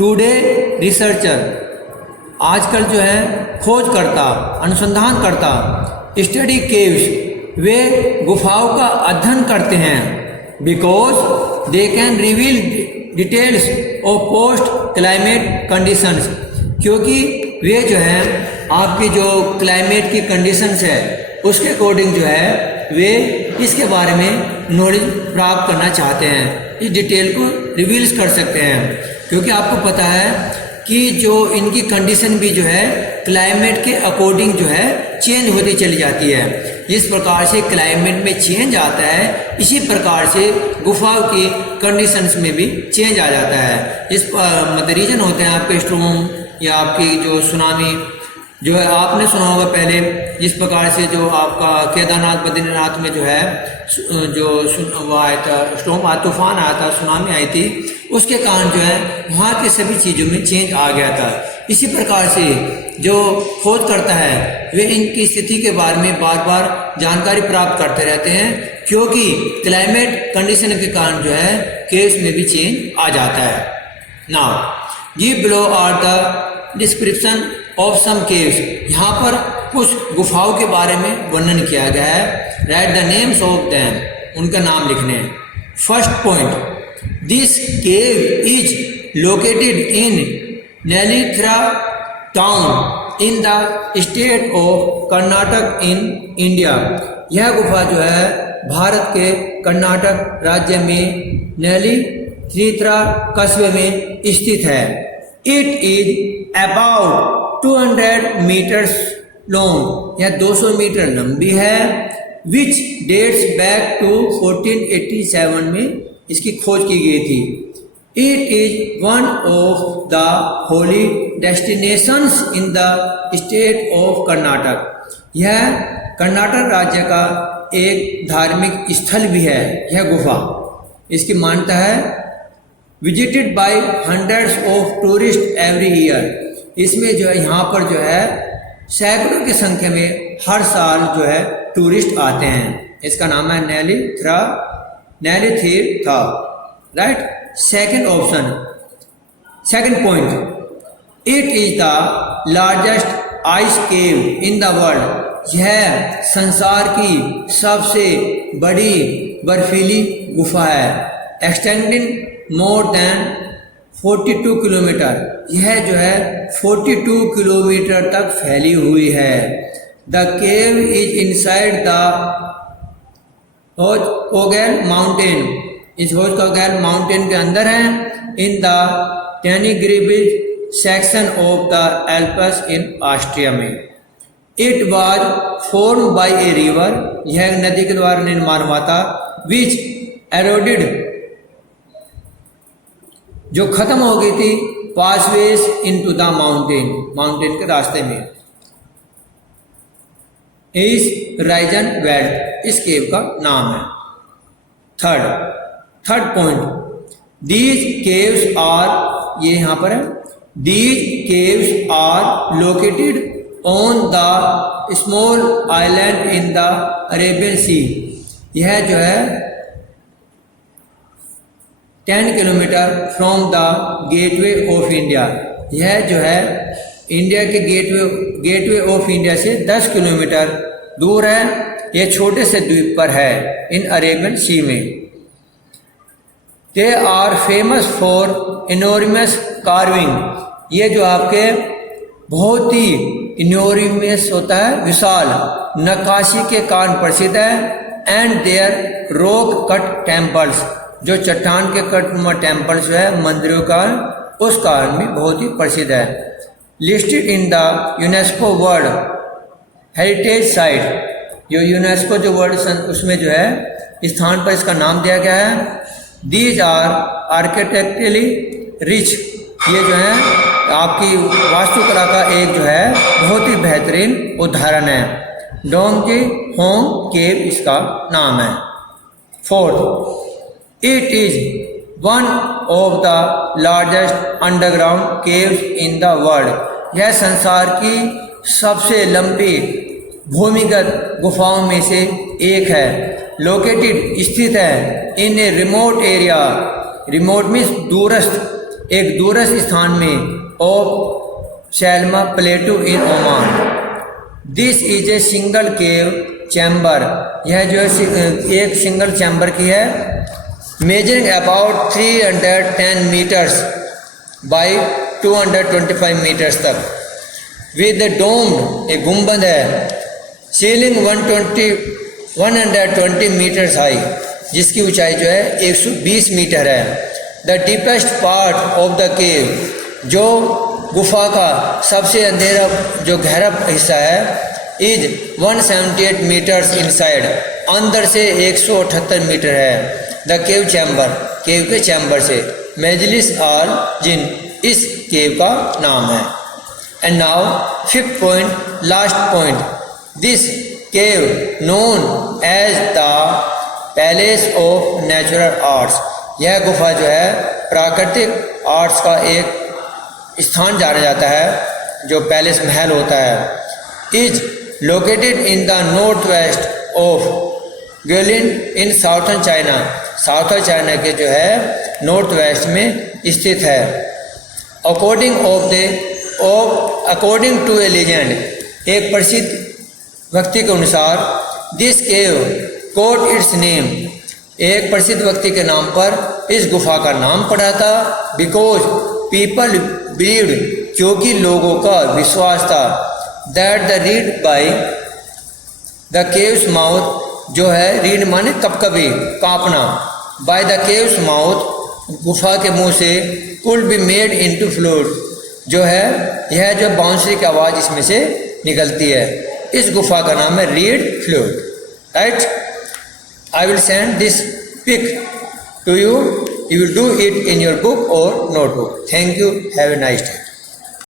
Today researcher, आजकल जो है खोजकर्ता, अनुसंधानकर्ता, स्टडी केव्स, वे गुफाओं का अध्ययन करते हैं। Because they can reveal details of post climate conditions, क्योंकि वे जो है आपकी जो क्लाइमेट की कंडीशंस है उसके अकॉर्डिंग जो है वे इसके बारे में नॉलेज प्राप्त करना चाहते हैं, इस डिटेल को रिवील्स कर सकते हैं। क्योंकि आपको पता है कि जो इनकी कंडीशन भी जो है क्लाइमेट के अकॉर्डिंग जो है चेंज होती चली जाती है। जिस प्रकार से क्लाइमेट में चेंज आता है, इसी प्रकार से गुफाओं की कंडीशंस में भी चेंज आ जाता है। इस मतलब रीजन होते हैं आपके स्टॉर्म या आपकी जो सुनामी, जो है आपने सुना होगा पहले जिस प्रकार से जो आपका केदारनाथ बद्रीनाथ में जो है जो वो आया था, स्टॉर्म तूफान आया था, सुनामी आई थी, उसके कारण जो है वहाँ के सभी चीज़ों में चेंज आ गया था। इसी प्रकार से जो खोज करता है वे इनकी स्थिति के बारे में बार बार जानकारी प्राप्त करते रहते हैं, क्योंकि क्लाइमेट कंडीशन के कारण जो है केस में भी चेंज आ जाता है। Now give below are the description of some caves, यहाँ पर कुछ गुफाओं के बारे में वर्णन किया गया है। Right the names of them, उनका नाम लिखने हैं। First point, this cave is located in Nellitheertha town in the state of Karnataka in India. यह गुफा जो है भारत के कर्नाटक राज्य में नेलिथ्रा कस्बे में स्थित है। It is about 200 metres long, यह 200 मीटर लंबी है। विच डेट्स बैक टू 1487 में इसकी खोज की गई थी। It is one of the Holi destinations in the state of Karnataka, यह कर्नाटक राज्य का एक धार्मिक स्थल भी है। यह गुफा, इसकी मान्यता है visited by hundreds of tourist every year, इसमें जो है यहाँ पर जो है सैकड़ों की संख्या में हर साल जो है टूरिस्ट आते हैं। इसका नाम है Nellitheertha, right. Second option, second point, it is the largest ice cave in the world, यह संसार की सबसे बड़ी बर्फीली गुफा है। एक्सटेंडिंग मोर देन 42 किलोमीटर, यह जो है 42 किलोमीटर तक फैली हुई है। The cave is inside the Hochkogel mountain, इस होजकोगेल माउंटेन के अंदर है। In the Tennengebirge section of the Alps in Austria में। It was form by a river, यह एक नदी के द्वारा निर्माण हुआ था। विच एरोडेड, जो खत्म हो गई थी, पासवेज इनटू द माउंटेन, माउंटेन के रास्ते में। इस राइजन वेल्ट, इस केव का नाम है। Third point, these caves are, ये यहाँ पर है, these caves are located on the small island in the Arabian Sea, यह जो है 10 kilometre from the Gateway of India, यह जो है इंडिया के गेटवे ऑफ इंडिया से 10 किलोमीटर दूर है। यह छोटे से द्वीप पर है इन अरेबियन सी में। They are famous for enormous carving, ये जो आपके बहुत ही इनोर्मस होता है, विशाल नक्काशी के कारण प्रसिद्ध है। And there rock cut temples, जो चट्टान के कट टेम्पल्स है, मंदिरों का, उस कारण भी बहुत ही प्रसिद्ध है। Listed in the UNESCO world heritage site, जो यूनेस्को जो वर्ल्ड उसमें जो है स्थान पर इसका नाम दिया गया है। दीज आर आर्किटेक्चरली रिच, ये जो है आपकी वास्तुकला का एक जो है बहुत ही बेहतरीन उदाहरण है। डोंगजी होंग केव इसका नाम है। Fourth, it is one of the largest underground caves in the world, यह संसार की सबसे लंबी भूमिगत गुफाओं में से एक है। लोकेटेड, स्थित है in a remote area, remote means दूरस्थ एक दूरस्थ स्थान में of Selma plateau in Oman. This is a single cave chamber, यह जो है एक सिंगल चैम्बर की है, measuring about 310 metres by 225 metres तक, विद डोम्ड, एक गुंबद है, सीलिंग 120 मीटर्स हाई, जिसकी ऊंचाई जो है 120 मीटर है। The deepest part of the cave, जो गुफा का सबसे अंधेरा जो गहरा हिस्सा है, इज 178 मीटर्स इनसाइड, अंदर से 178 मीटर है। द केव चैम्बर, केव के चैम्बर से, मजलिस आल जिन, इस केव का नाम है। And now fifth point, last point, this cave known as the palace of natural arts, यह गुफा जो है प्राकृतिक आर्ट्स का एक स्थान जाना जाता है, जो पैलेस महल होता है। Is located in the north west of Guilin in southern China, southern China के जो है नॉर्थ वेस्ट में स्थित है। अकॉर्डिंग टू ए लीजेंड, एक प्रसिद्ध व्यक्ति के अनुसार, this cave got its name, एक प्रसिद्ध व्यक्ति के नाम पर इस गुफा का नाम पड़ा था, बिकॉज पीपल बिलीव्ड, क्योंकि लोगों का विश्वास था, that the read by the caves mouth, जो है रीड माने कपकपी, कांपना, बाय द केव्स माउथ, गुफा के मुंह से, could be made into flute, जो है यह जो बांसुरी की आवाज़ इसमें से निकलती है, इस गुफा का नाम है read flute, right. I will send this pic to you. You will do it in your book or notebook. Thank you. Have a nice day.